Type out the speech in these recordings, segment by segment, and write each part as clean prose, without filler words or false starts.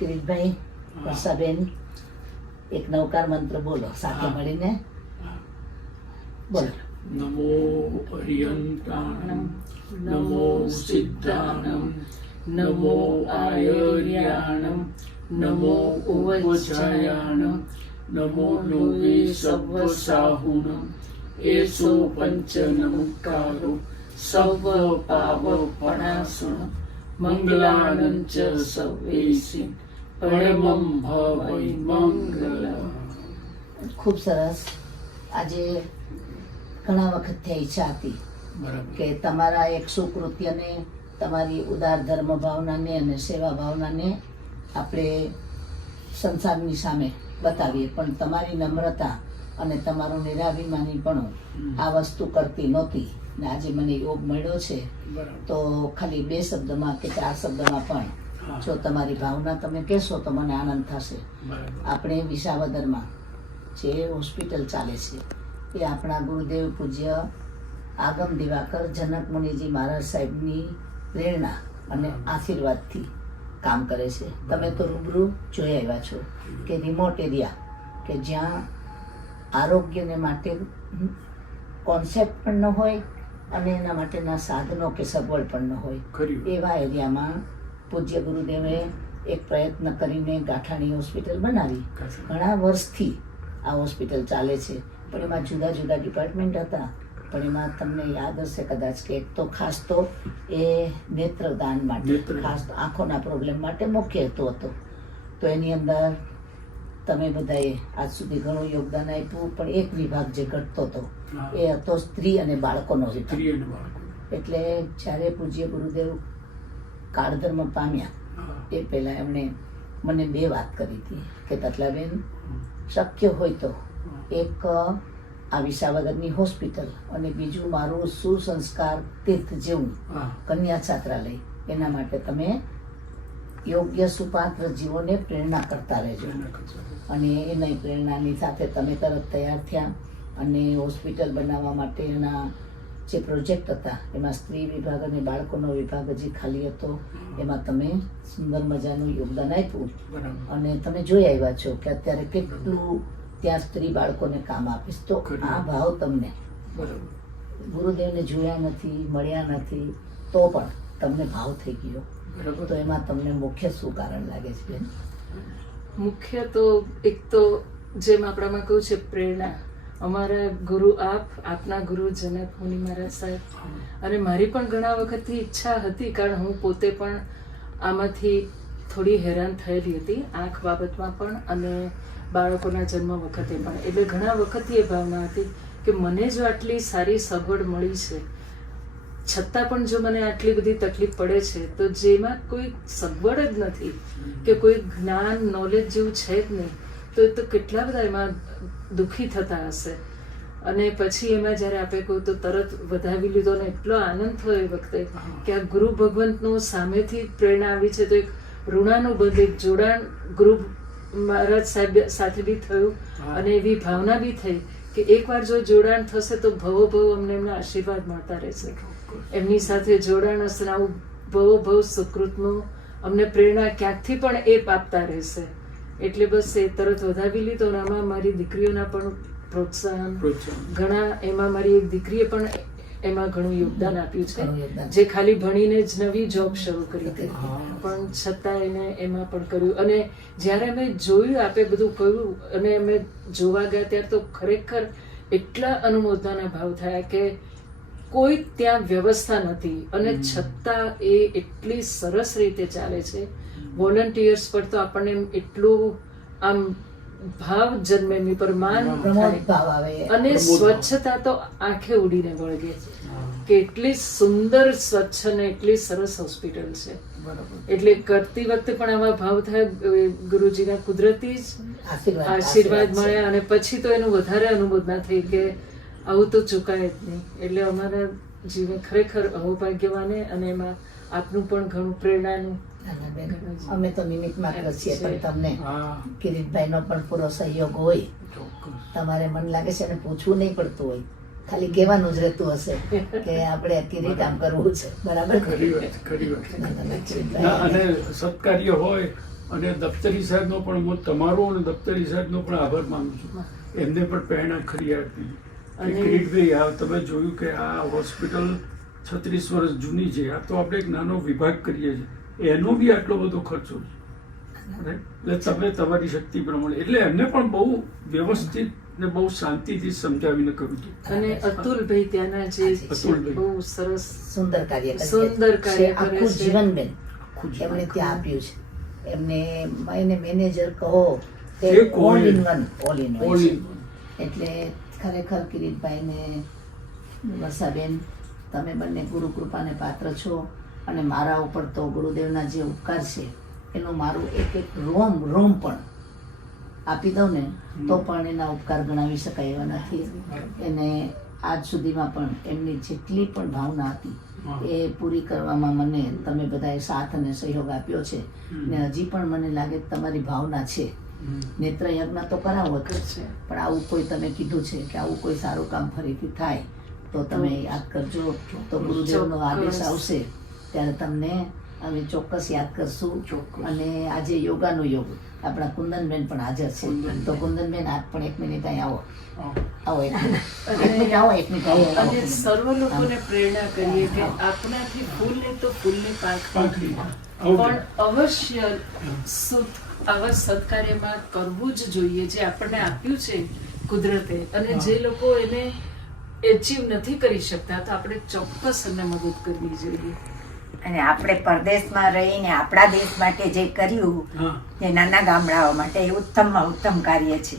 કિરીટભાઈ, વર્ષાબેન, એક નવકાર મંત્ર બોલો સાથે મળીને. બોલો. નમો હરિયંતાણમ, નમો સિદ્ધાણમ, નમો આયર્યાણમ, નમો ઉપજાયાણમ, નમો લોવે સવ્વસાહુણમ, એસો પંચનમુકારો સર્વ પાવપણાસુણમ, મંગલાનં ચ સર્વેષિ પરમં ભવૈ મંગલમ. ખૂબ સરસ. આજે ઘણા વખતથી ઈચ્છા હતી કે તમારા એક સુકૃત્યને, તમારી ઉદાર ધર્મ ભાવનાને અને સેવા ભાવનાને આપણે સંસારની સામે બતાવીએ, પણ તમારી નમ્રતા અને તમારું નિરાભિમાનીપણું આ વસ્તુ કરતી નહોતી. ને આજે મને યોગ મળ્યો છે તો ખાલી 2 શબ્દમાં કે 4 શબ્દમાં પણ જો તમારી ભાવના તમે કહેશો તો મને આનંદ થશે. આપણે વિસાવદરમાં જે હોસ્પિટલ ચાલે છે એ આપણા ગુરુદેવ પૂજ્ય આગમ દિવાકર જનક મુનિજી મહારાજ સાહેબની પ્રેરણા અને આશીર્વાદથી કામ કરે છે. તમે તો રૂબરૂ જોઈ આવ્યા છો કે રિમોટ એરિયા કે જ્યાં આરોગ્યને માટે કોન્સેપ્ટ પણ ન હોય અને એના માટેના સાધનો કે સગવડ પણ ન હોય, એવા એરિયામાં પૂજ્ય ગુરુદેવે એક પ્રયત્ન કરીને ગાંઠાણી હોસ્પિટલ બનાવી. ઘણા વર્ષથી આ હોસ્પિટલ ચાલે છે, પણ એમાં જુદા જુદા ડિપાર્ટમેન્ટ હતા. પણ એમાં તમને યાદ હશે કદાચ કે એક તો ખાસ તો એ નેત્રદાન માટે, ખાસ આંખોના પ્રોબ્લેમ માટે મુખ્ય હેતુ હતો. તો એની અંદર તમે બધાએ આજ સુધી ઘણું યોગદાન આપ્યું, પણ એક વિભાગ જે ઘટતો હતો એ હતો સ્ત્રી અને બાળકોનો વિભાગ. એટલે જ્યારે પૂજ્ય ગુરુદેવ કાળધર્મ પામ્યા એ પહેલાં એમણે મને 2 વાત કરી હતી કે તતલાબેન, શક્ય હોય તો એક આ વિસાવદરની હોસ્પિટલ અને બીજું મારું સુસંસ્કાર તીર્થ જેવું કન્યા છાત્રાલય, એના માટે તમે યોગ્ય સુપાત્ર જીવોને પ્રેરણા કરતા રહેજો. અને એની પ્રેરણાની સાથે તમે તરત તૈયાર થયા અને હોસ્પિટલ બનાવવા માટેના જે પ્રોજેક્ટ હતા એમાં સ્ત્રી વિભાગ અને બાળકોનો વિભાગ હજી ખાલી હતો, એમાં તમે સુંદર મજાનું યોગદાન આપ્યું. અને તમે જોઈ આવ્યા છો કે અત્યારે કેટલું ત્યાં સ્ત્રી બાળકોને કામ આપીશ. તો આ ભાવ તમને ગુરુદેવને જોયા નથી, મળ્યા નથી, તો પણ તમને ભાવ થઈ ગયો. તો એમાં તમને મુખ્ય શું કારણ લાગે છે બેન? મુખ્ય તો એક તો જેમ આપણામાં કહ્યું છે પ્રેરણા. અમારા ગુરુ આપના ગુરુ જનક મુનિ મહારાજ સાહેબ, અને મારી પણ ઘણા વખતથી ઈચ્છા હતી, કારણ હું પોતે પણ આમાંથી થોડી હેરાન થયેલી હતી, આંખ બાબતમાં પણ અને બાળકોના જન્મ વખતે પણ. એટલે ઘણા વખતથી એ ભાવના હતી કે મને જો આટલી સારી સગવડ મળી છે છતાં પણ જો મને આટલી બધી તકલીફ પડે છે, તો જેમાં કોઈ સગવડ જ નથી કે કોઈ જ્ઞાન નોલેજ જેવું છે જ નહીં, તો કેટલા બધા એમાં દુઃખી થતા હશે. અને પછી એમાં જ્યારે આપણે કહું તો તરત વધાવી લીધો ને એટલો આનંદ થયો એ વખતે કે આ ગુરુ ભગવંતનો સામેથી પ્રેરણા આવી છે. તો એક ઋણાનુબંધ, એક જોડાણ ગુરુ મહારાજ સાહેબ સાથે બી થયું અને એવી ભાવના બી થઈ કે એકવાર જો જોડાણ થશે તો ભવો ભવ અમને એમના આશીર્વાદ મળતા રહેશે. એમની સાથે જોડાણ હશે ને આવું ભવો ભવ સુકૃતનું અમને પ્રેરણા ક્યાંકથી પણ એ આપતા રહેશે. એટલે બસ એ તરત વધાવી લીધો. અને આમાં મારી દીકરીઓના પણ પ્રોત્સાહન ઘણા, એમાં મારી એક દીકરીએ પણ એમાં ઘણું યોગદાન આપ્યું છે, જે ખાલી ભણીને જ નવી જોબ શરૂ કરી હતી, પણ છતાં એને એમાં પણ કર્યું. અને જ્યારે અમે જોયું, આપે બધું કહ્યું અને અમે જોવા ગયા ત્યારે તો ખરેખર એટલા અનુમોદનાના ભાવ થયા કે કોઈ ત્યાં વ્યવસ્થા નથી અને છતાં એ એટલી સરસ રીતે ચાલે છે. વોલન્ટિયર્સ પર તો આપણને એટલું આમ ભાવ જન્મે, એમની પર માન થાય અને સ્વચ્છતા તો આંખે ઉડીને વળગે કે એટલી સુંદર સ્વચ્છ અને એટલી સરસ હોસ્પિટલ છે. એટલે કરતી વખતે પણ આવા ભાવ થાય, ગુરુજીના કુદરતી જ આશીર્વાદ મળ્યા અને પછી તો એનું વધારે અનુમોદના થઈ કે આવું તો ચૂકાય જ નહીં. એટલે અમારા જીવન ખરેખર અહોભાગ્યવાને અને એમાં આપનું પણ ઘણું પ્રેરણાનું. અમે તો નિમિત્ત માત્ર છીએ, પણ તમને કિરીટભાઈનો પણ પૂરો સહયોગ હોય. તમારે મને લાગે છે એને પૂછવું નહીં પડતું હોય, ખાલી કહેવાનું જ રહેતું હશે કે આપણે કિરીટ આમ કરવું છે. બરાબર? અને સત્કાર્ય હોય અને દફતરી સાહેબનો પણ હું તમારો અને દફતરી સાહેબનો પણ આભાર માનું છું. એમને પણ પ્રેરણા ખરી આપી કે અને- કિરીટભાઈ, આ તમે જોયું કે આ હોસ્પિટલ 36 વર્ષ જૂની છે, આ તો આપણે એક નાનો વિભાગ કરીએ છીએ, એનો બી આટલો બધો ખર્ચો છે. એટલે તમે તમારી શક્તિ પ્રમાણે, એટલે એમને પણ બહુ વ્યવસ્થિત ને બહુ શાંતિથી સમજાવીને કર્યું હતું. અને અતુલભાઈ ત્યાંના જે અતુલભાઈ. બહુ સરસ સુંદર કાર્ય કરે છે. સુંદર કાર્ય કરે આખું છે. જીવનબેન આખું જીવન. એમણે ત્યાં આપ્યું છે. એમને એને મેનેજર કહો તે એક ઓલ હોય. In one, all in All one. in one. એટલે ખરેખર કિરીટભાઈને, વર્ષાબેન, તમે બંને ગુરુ કૃપાને પાત્ર છો. અને મારા ઉપર તો ગુરુદેવના જે ઉપકાર છે એનું મારું એક એક રોમ પણ આપી દઉં ને તો પણ એના ઉપકાર ગણાવી શકાય એવા નથી. એને આજ સુધીમાં પણ એમની જેટલી પણ ભાવના હતી એ પૂરી કરવામાં મને તમે બધાએ સાથ અને સહયોગ આપ્યો છે. ને હજી પણ મને લાગે કે તમારી ભાવના છે. નેત્ર યજ્ઞ તો કરાવો જ છે, પણ આવું કોઈ તમે કીધું છે કે આવું કોઈ સારું કામ ફરીથી થાય તો તમે યાદ કરજો. તો ગુરુદેવનો આદેશ આવશે ત્યારે તમને અમે ચોક્કસ યાદ કરશું. ચોક્કસ. અને આજે યોગાનો યોગ આપણા કુંદનબેન પણ હાજર છે. કુંદનબેન. તો કુંદનબેન આજ પણ 1 મિનિટ અહીં આવો. હા. આવો 1 મિનિટ. 1 મિનિટ આવો, 1 મિનિટ આવો. અને સર્વ લોકોને પ્રેરણા કરીએ કે આપણાથી ફૂલ નહીં તો ફૂલની પાંખ પાંખડી. આવું પણ અવશ્ય શુદ્ધ આવા સત્કાર્યમાં કરવું જ જોઈએ જે આપણને આપ્યું છે કુદરતે. અને જે લોકો એને એચીવ નથી કરી શકતા તો આપણે ચોક્કસ એમને મદદ કરવી જોઈએ. અને આપણે પરદેશમાં રહીને આપણા દેશ માટે જે કર્યું હા. એ નાના ગામડાઓ માટે એ ઉત્તમમાં ઉત્તમ કાર્ય છે.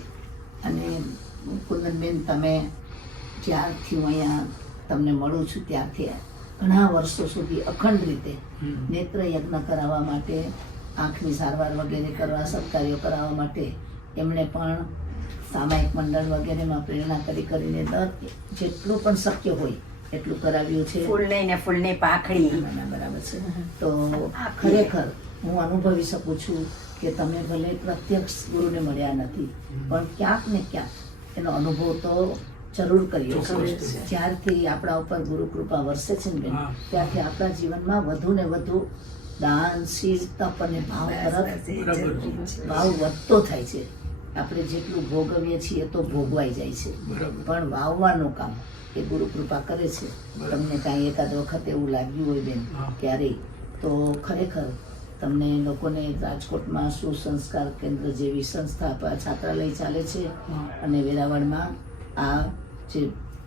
અને કુંદનબેન, તમે જ્યારથી હું અહીંયા તમને મળું છું ત્યારથી ઘણા વર્ષો સુધી અખંડ રીતે નેત્ર યજ્ઞ કરાવવા માટે, આંખની સારવાર વગેરે કરવા, સત્કાર્યો કરાવવા માટે એમણે પણ સામાયિક મંડળ વગેરેમાં પ્રેરણા કરીને દર જેટલું પણ શક્ય હોય એટલું કરાવ્યું છે. ફૂલની ને ફૂલની પાંખડી. ના, ના, બરાબર છે. તો ખરેખર હું અનુભવી શકું છું કે તમે ભલે પ્રત્યક્ષ ગુરુને મળ્યા નથી પણ ક્યાંક ને ક્યાંક એનો અનુભવ તો જરૂર કર્યો છે. ચોક્કસ. જ્યારથી આપણા ઉપર ગુરુ કૃપા વરસે છે ને બેન, હા. ત્યારથી આપણા જીવનમાં વધુ ને વધુ દાન, શીલ, તપ અને ભાવ તરફ બરાબર. ભાવ વધતો થાય છે. આપણે જેટલું ભોગવીએ છીએ તો ભોગવાઈ જાય છે, બરાબર. પણ વાવવાનું કામ એ ગુરુ કૃપા કરે છે. બરાબર. તમને કાંઈ એકાદ વખત એવું લાગ્યું હોય બેન હા. ક્યારેય, તો ખરેખર તમને લોકોને રાજકોટમાં સુસંસ્કાર કેન્દ્ર જેવી સંસ્થા છાત્રાલય ચાલે છે. હા. અને વેરાવળમાં આ જે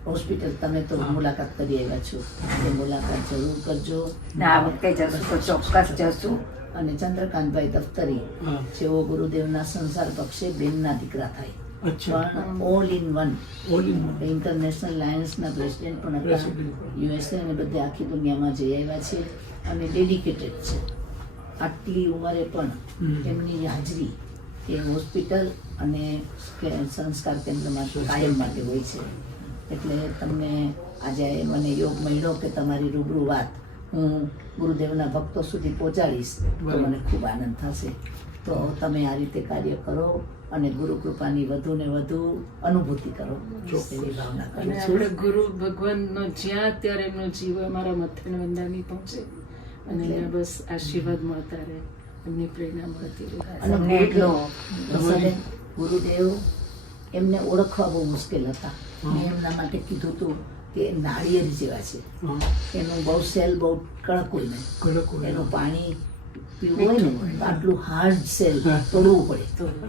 હોસ્પિટલ તમે તો હા. મુલાકાત કરી આવ્યા છો, એ મુલાકાત જરૂર કરજો. ને આ વખતે જશું તો ચોક્કસ જશું. અને ચંદ્રકાંતભાઈ દફતરી હા. જેઓ ગુરુદેવના સંસાર પક્ષે બેનના દીકરા થાય, અચ્છા. પણ all in one All in one. International લાયન્સના પ્રેસિડેન્ટ પણ હતા. President પણ. યુએસએ અને બધે આખી દુનિયામાં જઈ આવ્યા છે અને ડેડિકેટેડ છે. આટલી ઉંમરે પણ એમની હાજરી એ હોસ્પિટલ અને સંસ્કાર કેન્દ્રમાં કાયમ માટે હોય છે. એટલે તમને આજે મને યોગ મળ્યો કે તમારી રૂબરૂ વાત હું ગુરુદેવના ભક્તો સુધી પહોંચાડીશ તો બરાબર. મને ખૂબ આનંદ થશે. તો તમે આ રીતે કાર્ય કરો અને ગુરુ કૃપાની વધુ ને વધુ અનુભૂતિ કરો ચોક્કસ. એવી ભાવના કરું અને છું. આપણે ગુરુ ભગવાનનો જ્યાં અત્યારે એમનો જીવ અમારા મથે વંદામી પહોંચે અને એને બસ આશીર્વાદ મળતા રહે, એમની પ્રેરણા મળતી રહે. અને તમને એટલો વસાબેન, ગુરુદેવ એમને ઓળખવા બહુ મુશ્કેલ હતા. મેં એમના માટે કીધું હતું કે નાળિયેર જેવા છે. હા. એનું બહુ સેલ બહુ કડક હોય ને, કડક હોય. એનું પાણી પીવું હોય ને તો આટલું હાર્ડ સેલ તોડવું પડે.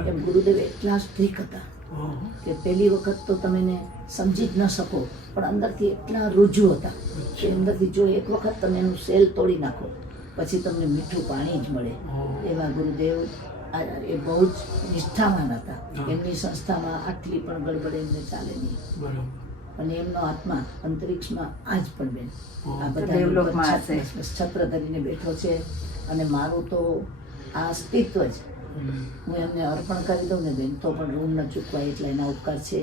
એમ ગુરુદેવ એટલા સ્ટ્રિક હતા હા. કે પહેલી વખત તો તમે એને સમજી જ ન શકો, પણ અંદરથી એટલા રુજુ હતા કે અંદરથી જો એક વખત તમે એનું સેલ તોડી નાખો પછી તમને મીઠું પાણી જ મળે. હા. એવા ગુરુદેવ એ બહુ જ નિષ્ઠાવાન હતા. હા. એમની સંસ્થામાં આટલી પણ ગડબડ એમને ચાલે નહીં. બરાબર. અને એમનો આત્મા અંતરિક્ષમાં આજ પણ બેન હા. આ બધા દેવલોકમાં હશે. છત્ર ધરીને બેઠો છે. અને મારું તો આ અસ્તિત્વ જ હું એમને અર્પણ કરી દઉં ને બેન તો પણ ઋણ ન ચૂકવાય એટલા એના ઉપકાર છે.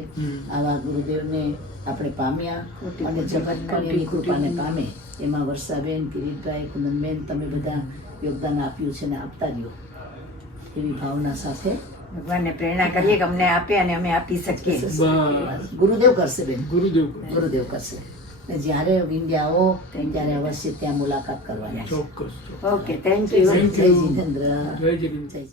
આવા ગુરુદેવને આપણે પામ્યા અને જગત પણ એની કૃપાને પામે. એમાં વર્ષાબેન, કિરીટભાઈ, કુંદનબેન, તમે બધા યોગદાન આપ્યું છે ને આપતા રહ્યો એવી ભાવના સાથે ભગવાનને પ્રેરણા કરીએ કે અમને આપે અને અમે આપી શકીએ. બસ. ગુરુદેવ કરશે બેન, ગુરુદેવ. ગુરુદેવ કરશે. ને જ્યારે ઇન્ડિયા આવો ત્યારે અવશ્ય ત્યાં મુલાકાત કરવાની. ચોક્કસ. ચોક્કસ. Okay, thank you. Thank જય you. જીતેન્દ્ર. જય જગન્નાથ. જય